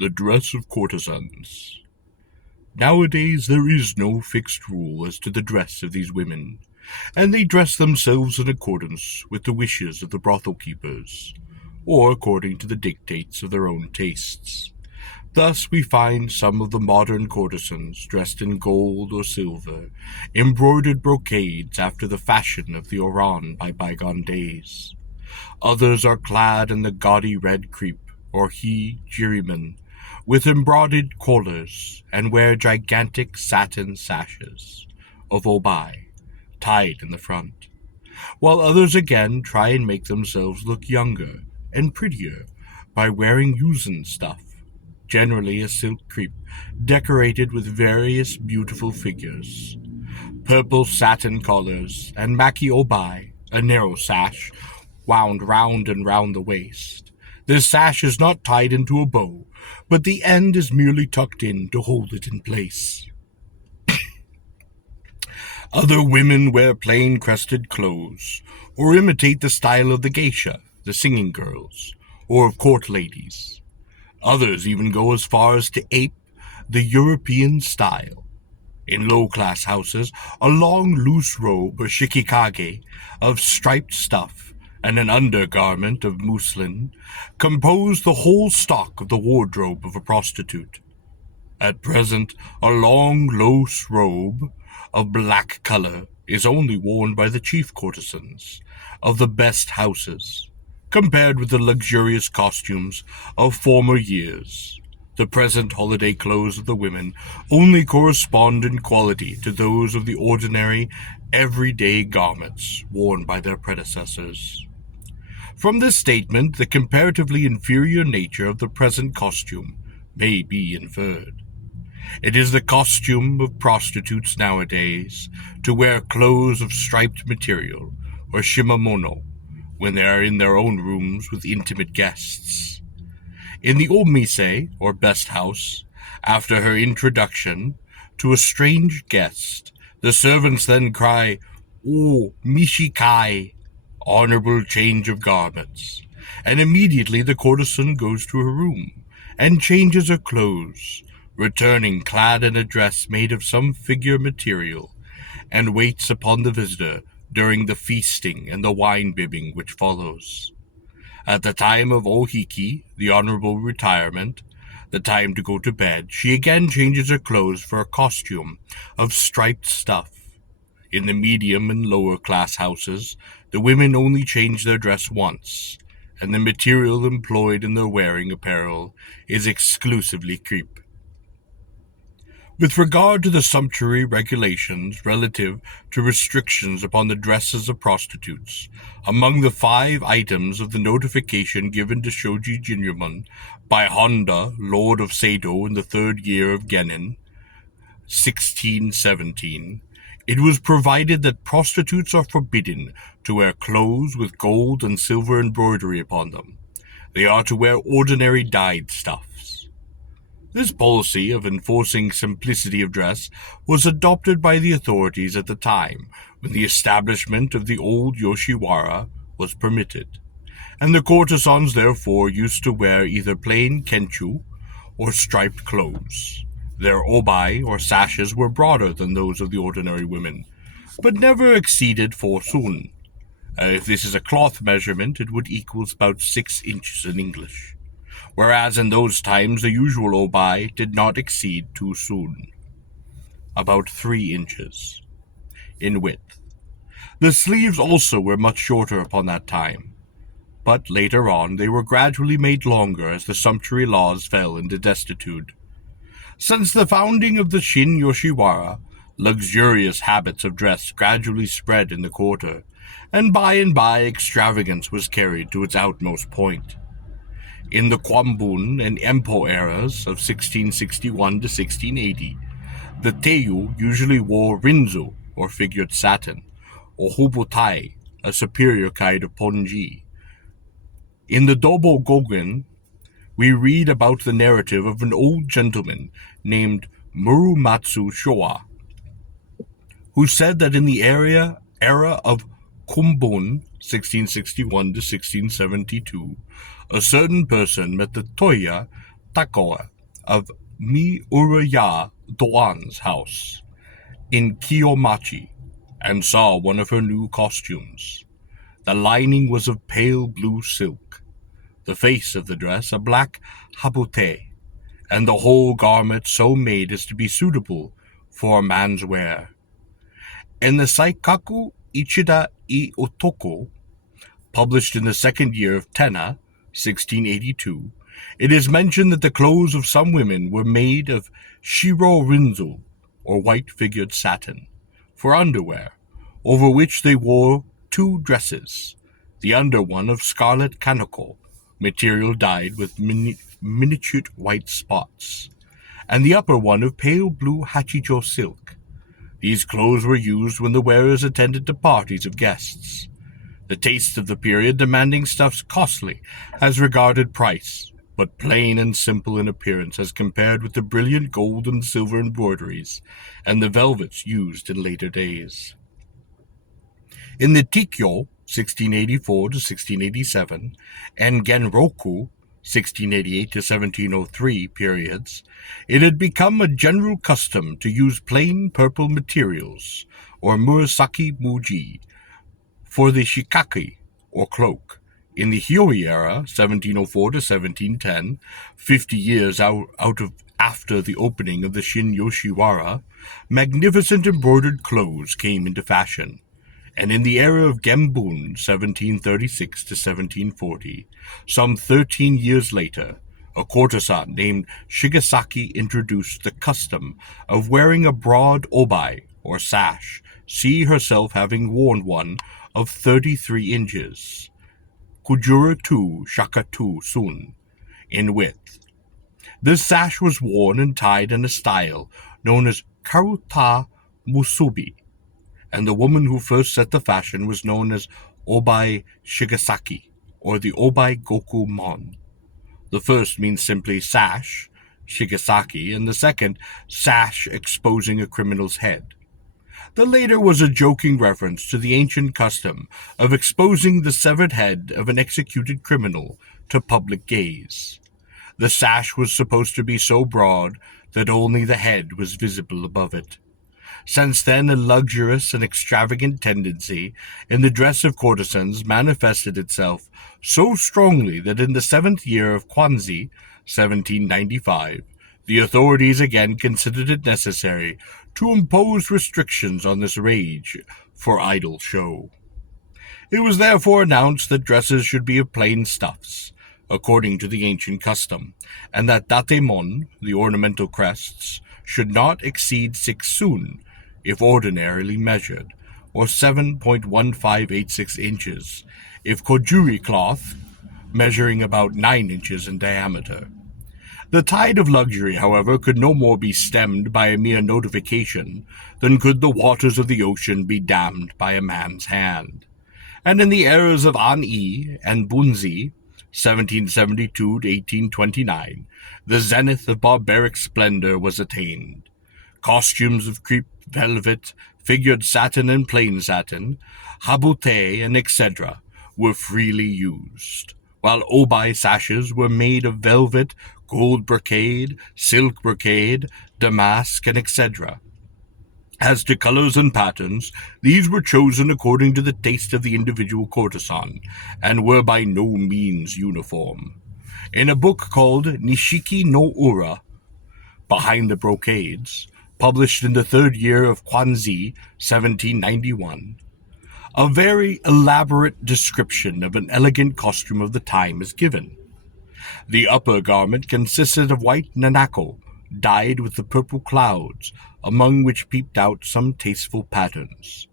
The Dress of Courtesans. Nowadays there is no fixed rule as to the dress of these women, and they dress themselves in accordance with the wishes of the brothel keepers, or according to the dictates of their own tastes. Thus we find some of the modern courtesans dressed in gold or silver, embroidered brocades after the fashion of the Oran by bygone days. Others are clad in the gaudy red crepe, or jiriman, with embroidered collars, and wear gigantic satin sashes of obai, tied in the front, while others again try and make themselves look younger and prettier by wearing yuzen stuff, generally a silk crepe, decorated with various beautiful figures, purple satin collars, and maki obai, a narrow sash, wound round and round the waist. This sash is not tied into a bow, but the end is merely tucked in to hold it in place. Other women wear plain crested clothes, or imitate the style of the geisha, the singing girls, or of court ladies. Others even go as far as to ape the European style. In low-class houses, a long loose robe or shikikage of striped stuff and an undergarment of muslin compose the whole stock of the wardrobe of a prostitute. At present, a long, loose robe of black color is only worn by the chief courtesans of the best houses, compared with the luxurious costumes of former years. The present holiday clothes of the women only correspond in quality to those of the ordinary, everyday garments worn by their predecessors. From this statement, the comparatively inferior nature of the present costume may be inferred. It is the costume of prostitutes nowadays to wear clothes of striped material, or shimamono, when they are in their own rooms with intimate guests. In the omise, or best house, after her introduction to a strange guest, the servants then cry, "O mishikai," honorable change of garments, and immediately the courtesan goes to her room and changes her clothes, returning clad in a dress made of some figure material, and waits upon the visitor during the feasting and the wine-bibbing which follows. At the time of ohiki, the honorable retirement, the time to go to bed, she again changes her clothes for a costume of striped stuff. In the medium and lower class houses, the women only change their dress once, and the material employed in their wearing apparel is exclusively crepe. With regard to the sumptuary regulations relative to restrictions upon the dresses of prostitutes, among the 5 items of the notification given to Shoji Jinyamon by Honda, Lord of Sado, in the 3rd year of Genin, 1617, it was provided that prostitutes are forbidden to wear clothes with gold and silver embroidery upon them. They are to wear ordinary dyed stuffs. This policy of enforcing simplicity of dress was adopted by the authorities at the time when the establishment of the old Yoshiwara was permitted, and the courtesans therefore used to wear either plain kenchu or striped clothes. Their obai or sashes were broader than those of the ordinary women, but never exceeded 4 sun. If this is a cloth measurement, it would equal about 6 inches in English, whereas in those times the usual obai did not exceed 2 sun, about 3 inches, in width. The sleeves also were much shorter upon that time, but later on they were gradually made longer as the sumptuary laws fell into desuetude. Since the founding of the Shin Yoshiwara, luxurious habits of dress gradually spread in the quarter, and by extravagance was carried to its outmost point. In the Kwambun and Empo eras of 1661 to 1680, the Teiyu usually wore rinzu, or figured satin, or hobotai, a superior kind of ponji. In the Dobo Gogen, we read about the narrative of an old gentleman named Murumatsu Showa, who said that in the era of Kumbun, 1661 to 1672, a certain person met the Toya Takawa of Miuraya Doan's house in Kiyomachi and saw one of her new costumes. The lining was of pale blue silk, the face of the dress a black habute, and the whole garment so made as to be suitable for a man's wear. In the Saikaku Ichida I Otoko, published in the second year of Tenna, 1682, it is mentioned that the clothes of some women were made of shiro rinzu, or white-figured satin, for underwear, over which they wore two dresses, the under one of scarlet kanoko, material dyed with miniature white spots, and the upper one of pale blue hachijo silk. These clothes were used when the wearers attended to parties of guests, the taste of the period demanding stuffs costly as regarded price, but plain and simple in appearance as compared with the brilliant gold and silver embroideries and the velvets used in later days. In the Tikyo, 1684 to 1687, and Genroku, 1688 to 1703 periods, it had become a general custom to use plain purple materials, or murasaki muji, for the shikaki, or cloak. In the Hyōi era, 1704 to 1710, 50 years after the opening of the Shin Yoshiwara, magnificent embroidered clothes came into fashion. And in the era of Gembun, 1736 to 1740, some 13 years later, a courtesan named Shigesaki introduced the custom of wearing a broad obai, or sash, she herself having worn one of 33 inches, kujura 2 shaka 2 sun, in width. This sash was worn and tied in a style known as karuta musubi, and the woman who first set the fashion was known as Obai Shigesaki, or the Obai Goku Mon. The first means simply sash, Shigesaki, and the second, sash exposing a criminal's head. The later was a joking reference to the ancient custom of exposing the severed head of an executed criminal to public gaze. The sash was supposed to be so broad that only the head was visible above it. Since then, a luxurious and extravagant tendency in the dress of courtesans manifested itself so strongly that in the 7th year of Kwanzi, 1795, the authorities again considered it necessary to impose restrictions on this rage for idle show. It was therefore announced that dresses should be of plain stuffs, according to the ancient custom, and that datemon, the ornamental crests, should not exceed 6 sun, if ordinarily measured, or 7.1586 inches, if kojuri cloth, measuring about 9 inches in diameter. The tide of luxury, however, could no more be stemmed by a mere notification than could the waters of the ocean be dammed by a man's hand. And in the eras of An-i and Bunzi, 1772 to 1829, the zenith of barbaric splendor was attained. Costumes of crepe velvet, figured satin and plain satin, habute, and etc. were freely used, while obai sashes were made of velvet, gold brocade, silk brocade, damask, and etc. As to colors and patterns, these were chosen according to the taste of the individual courtesan, and were by no means uniform. In a book called Nishiki no Ura, Behind the Brocades, published in the 3rd year of Kwanzi, 1791, a very elaborate description of an elegant costume of the time is given. The upper garment consisted of white nanako, dyed with the purple clouds, among which peeped out some tasteful patterns.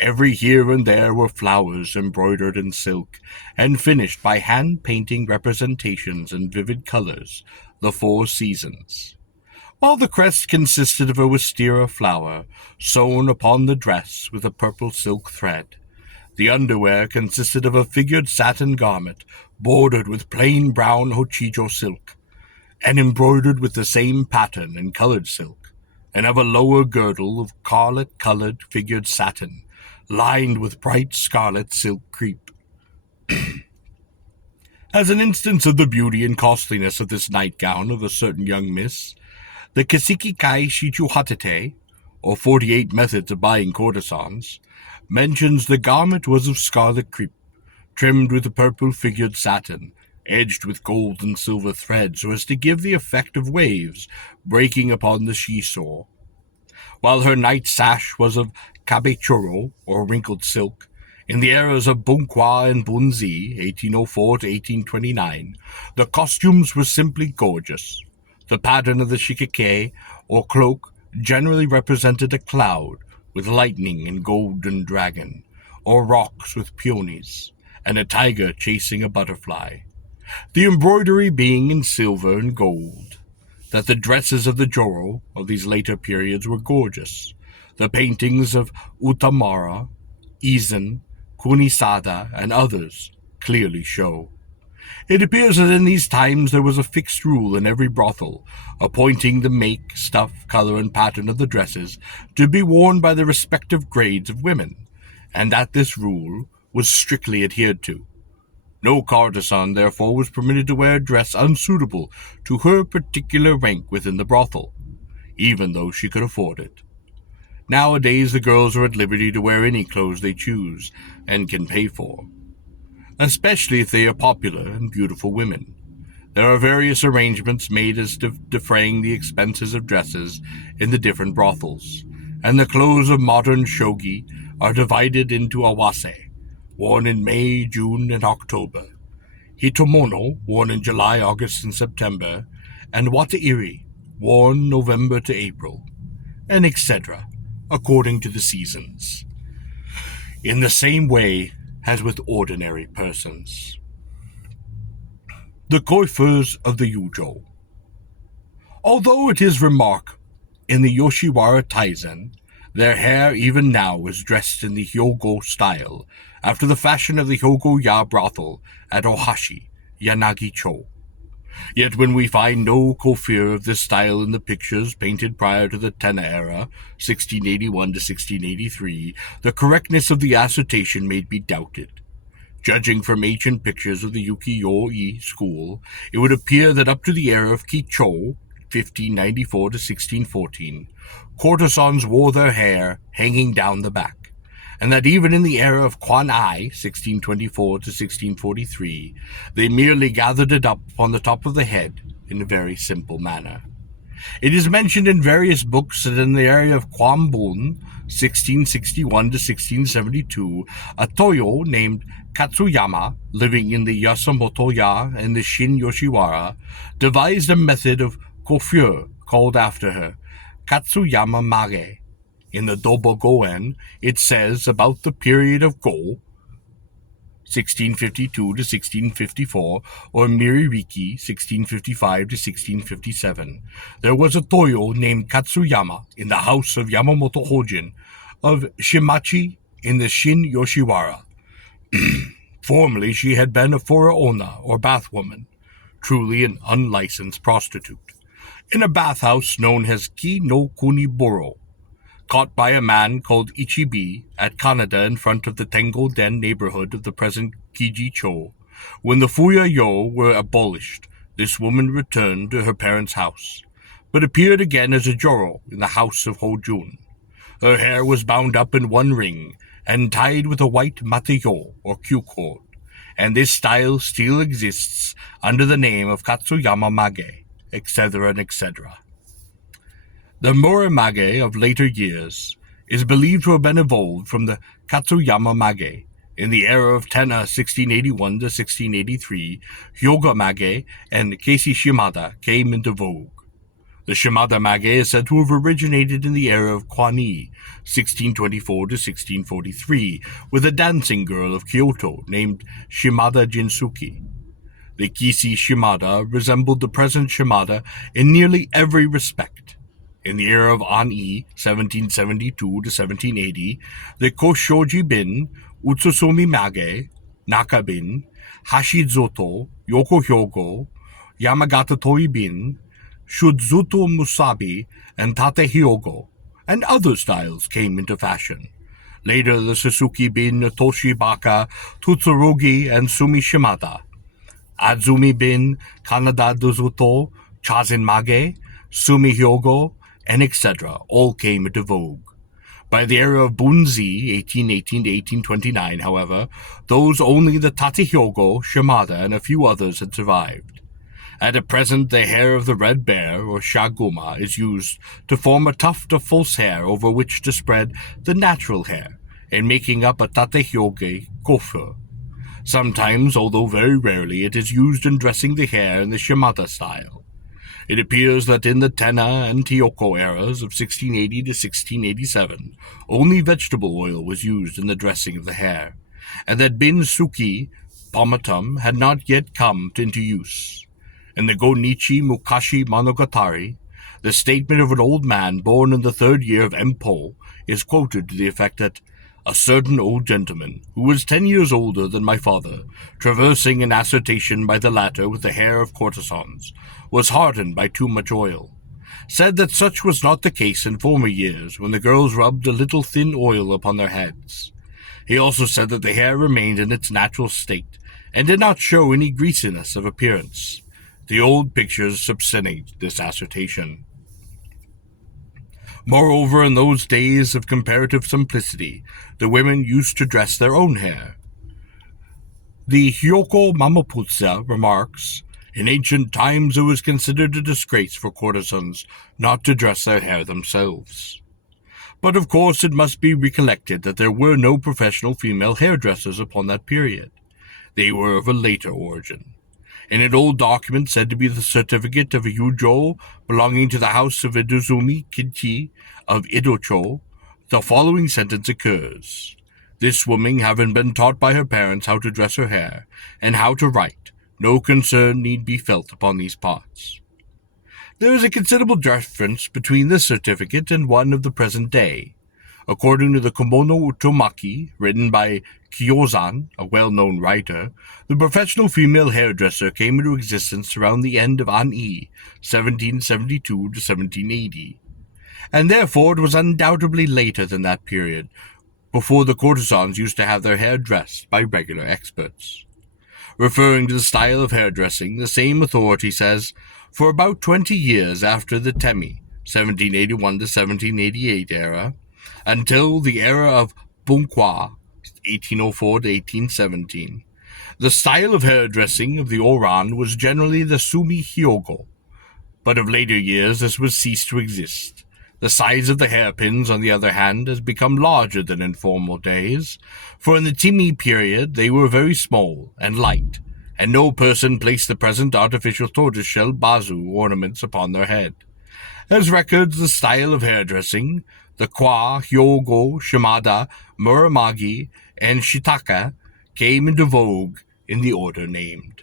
Every here and there were flowers embroidered in silk, and finished by hand-painting representations in vivid colors, the 4 seasons. While the crest consisted of a wisteria flower, sewn upon the dress with a purple silk thread. The underwear consisted of a figured satin garment, bordered with plain brown hochijo silk, and embroidered with the same pattern in colored silk, and of a lower girdle of scarlet-colored figured satin, lined with bright scarlet silk crepe. As an instance of the beauty and costliness of this nightgown of a certain young miss, the Kasiki Kai Shichu Hatate, or 48 Methods of Buying Courtesans, mentions the garment was of scarlet crepe, trimmed with purple-figured satin, edged with gold and silver thread so as to give the effect of waves breaking upon the seesaw, while her night sash was of kabechoro, or wrinkled silk. In the eras of Bunqua and Bunzi, 1804 to 1829, the costumes were simply gorgeous. The pattern of the shikake, or cloak, generally represented a cloud with lightning and golden dragon, or rocks with peonies, and a tiger chasing a butterfly, the embroidery being in silver and gold. That the dresses of the Joro of these later periods were gorgeous. The paintings of Utamara, Izen, Kunisada, and others clearly show. It appears that in these times there was a fixed rule in every brothel, appointing the make, stuff, color, and pattern of the dresses to be worn by the respective grades of women, and that this rule was strictly adhered to. No courtesan, therefore, was permitted to wear a dress unsuitable to her particular rank within the brothel, even though she could afford it. Nowadays, the girls are at liberty to wear any clothes they choose and can pay for, especially if they are popular and beautiful women. There are various arrangements made as to defraying the expenses of dresses in the different brothels, and the clothes of modern shogi are divided into awase, worn in May, June, and October, hitomono, worn in July, August, and September, and watairi, worn November to April, and etc., according to the seasons, in the same way as with ordinary persons. The coiffures of the Yujo. Although it is remarked in the Yoshiwara Taizen, their hair even now is dressed in the Hyogo style, after the fashion of the Hyogo-ya brothel at Ohashi, Yanagi-cho. Yet when we find no coiffure of this style in the pictures painted prior to the Tenna era, 1681 to 1683, the correctness of the assertion may be doubted. Judging from ancient pictures of the Ukiyo-e school, it would appear that up to the era of Kicho, 1594 to 1614, courtesans wore their hair hanging down the back, and that even in the era of Kwanai, 1624 to 1643, they merely gathered it up on the top of the head in a very simple manner. It is mentioned in various books that in the area of Kwambun, 1661 to 1672, a Toyo named Katsuyama, living in the Yasumoto-ya and the Shin Yoshiwara, devised a method of coiffure called after her, Katsuyama Mage. In the Dobogoen, it says about the period of Go, 1652 to 1654, or Miririki, 1655 to 1657, there was a Toyo named Katsuyama in the house of Yamamoto Hojin of Shimachi in the Shin Yoshiwara. Formerly she had been a furaona, or bathwoman, truly an unlicensed prostitute, in a bathhouse known as Ki no Kuniboro, caught by a man called Ichibi at Kaneda in front of the Tengo-den neighborhood of the present Kiji-cho. When the Fuya-yo were abolished, this woman returned to her parents' house, but appeared again as a Joro in the house of Hojun. Her hair was bound up in one ring and tied with a white mateyo, or Q-cord, and this style still exists under the name of Katsuyama Mage, etc., and etc. The Morimage of later years is believed to have been evolved from the Katsuyama Mage. In the era of Tenna 1681 to 1683, Hyoga Mage and Keisi Shimada came into vogue. The Shimada Mage is said to have originated in the era of Kwani, 1624 to 1643, with a dancing girl of Kyoto named Shimada Jinsuki. The Kisi Shimada resembled the present Shimada in nearly every respect. In the era of An-i, 1772 to 1780, the Koshoji Bin, Utsusumi Mage, Naka Bin, Hashizoto, Yoko Hyogo, Yamagata Toi Bin, Shudzuto Musabi, and Tate Hyogo, and other styles came into fashion. Later, the Suzuki Bin, Toshibaka, Tutsurugi, and Sumi Shimada. Azumi Bin, Kanada Dozuto, Chazen Mage, Sumi Hyogo, and etc. all came into vogue. By the era of Bunzi, 1818 to 1829, however, those only the Tatehyogo, Shimada, and a few others had survived. At present, the hair of the red bear, or shaguma, is used to form a tuft of false hair over which to spread the natural hair, in making up a tatehyoge coiffure. Sometimes, although very rarely, it is used in dressing the hair in the Shimada style. It appears that in the Tenna and Tiyoko eras of 1680 to 1687, only vegetable oil was used in the dressing of the hair, and that Bin-suki pomatum had not yet come into use. In the Gonichi Mukashi Monogatari, the statement of an old man born in the 3rd year of Empo is quoted to the effect that a certain old gentleman, who was 10 years older than my father, traversing an assertion by the latter with the hair of courtesans, was hardened by too much oil, said that such was not the case in former years when the girls rubbed a little thin oil upon their heads. He also said that the hair remained in its natural state, and did not show any greasiness of appearance. The old pictures substantiate this assertion. Moreover, in those days of comparative simplicity, the women used to dress their own hair. The Hyoko Mamaputsa remarks, in ancient times it was considered a disgrace for courtesans not to dress their hair themselves. But of course it must be recollected that there were no professional female hairdressers upon that period. They were of a later origin. In an old document said to be the certificate of a Yujo belonging to the house of Idozumi Kichi of Idocho, the following sentence occurs. This woman having been taught by her parents how to dress her hair, and how to write, no concern need be felt upon these parts. There is a considerable difference between this certificate and one of the present day. According to the Komono Utomaki, written by Kyozan, a well-known writer, the professional female hairdresser came into existence around the end of An-i, 1772 to 1780, and therefore it was undoubtedly later than that period, before the courtesans used to have their hair dressed by regular experts. Referring to the style of hairdressing, the same authority says, for about 20 years after the Temi, 1781 to 1788 era, until the era of Bunkwa, 1804 to 1817, the style of hairdressing of the Oran was generally the Sumi Hyogo, but of later years this was ceased to exist. The size of the hairpins, on the other hand, has become larger than in former days, for in the Timi period they were very small and light, and no person placed the present artificial tortoiseshell bazu ornaments upon their head. As records the style of hairdressing, the Kwa, Hyogo, Shimada, Muramagi, and Shitaka came into vogue in the order named.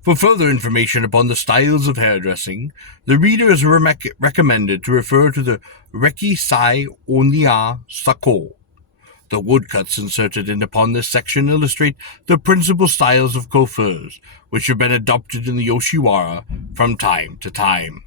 For further information upon the styles of hairdressing, the reader is recommended to refer to the Reki Sai Onia Sako. The woodcuts inserted in upon this section illustrate the principal styles of coiffures, which have been adopted in the Yoshiwara from time to time.